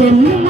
Jenny.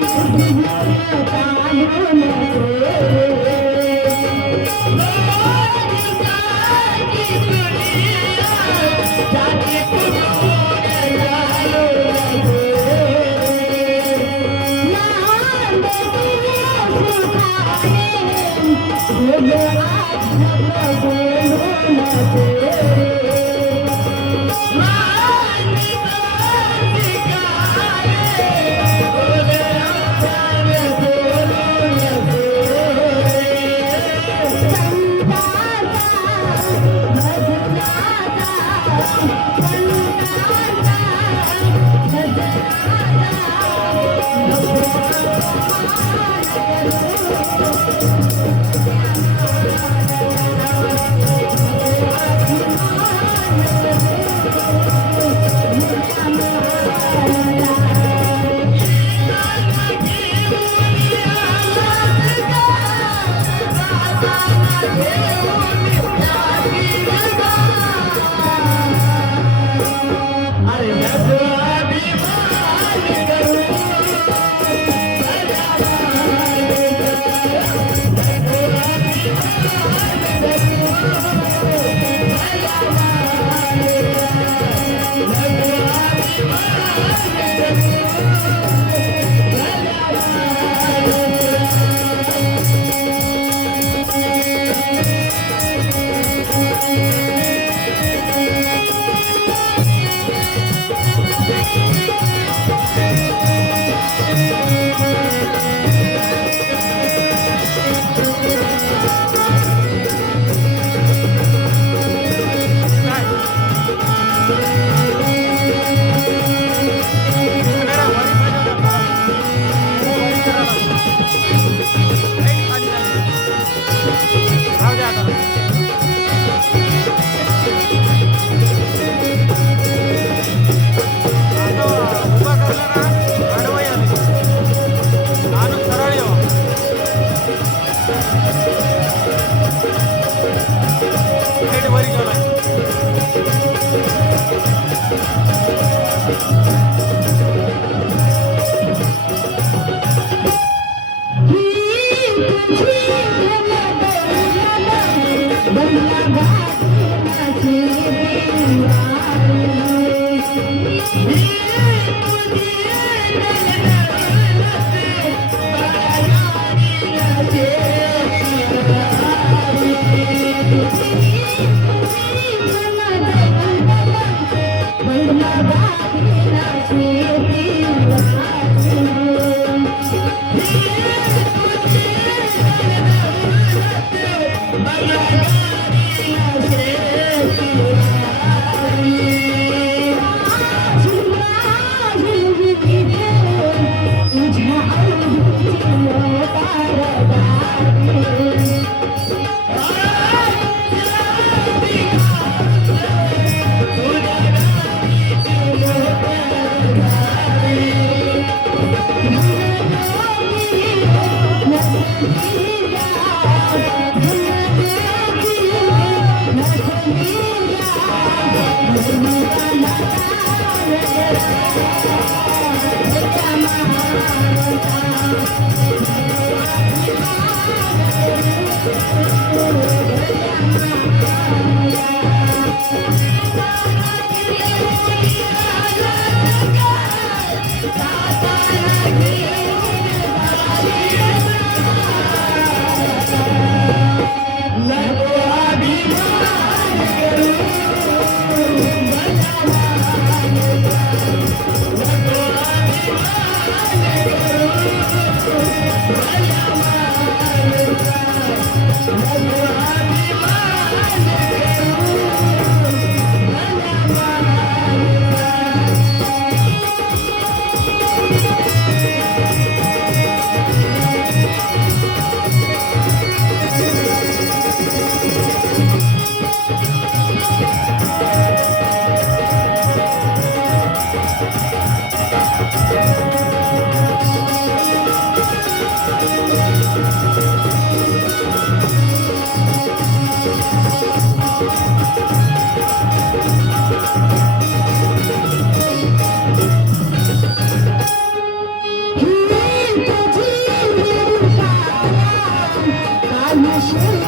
I'm Thank you.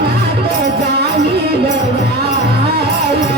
साथ जानी बवाया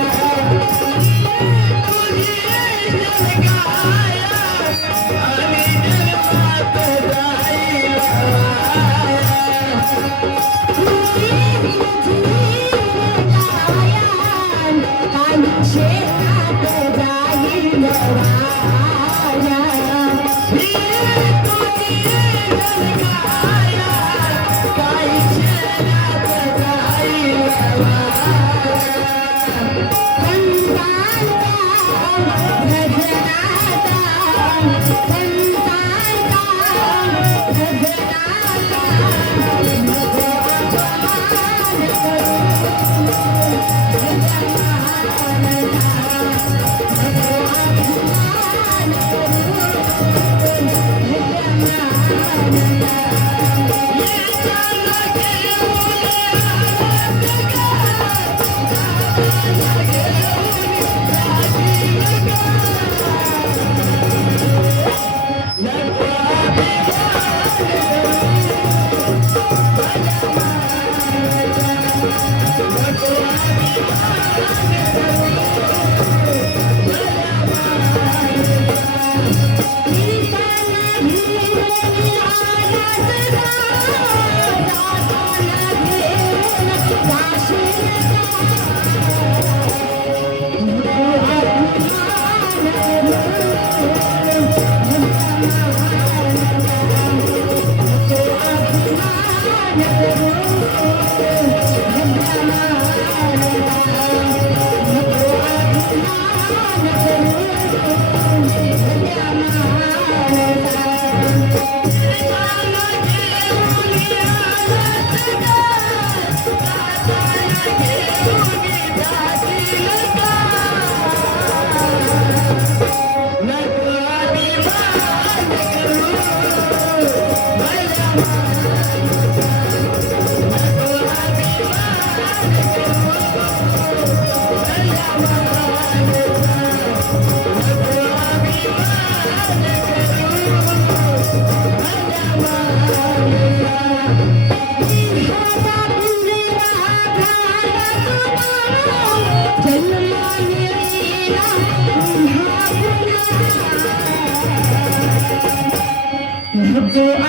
যে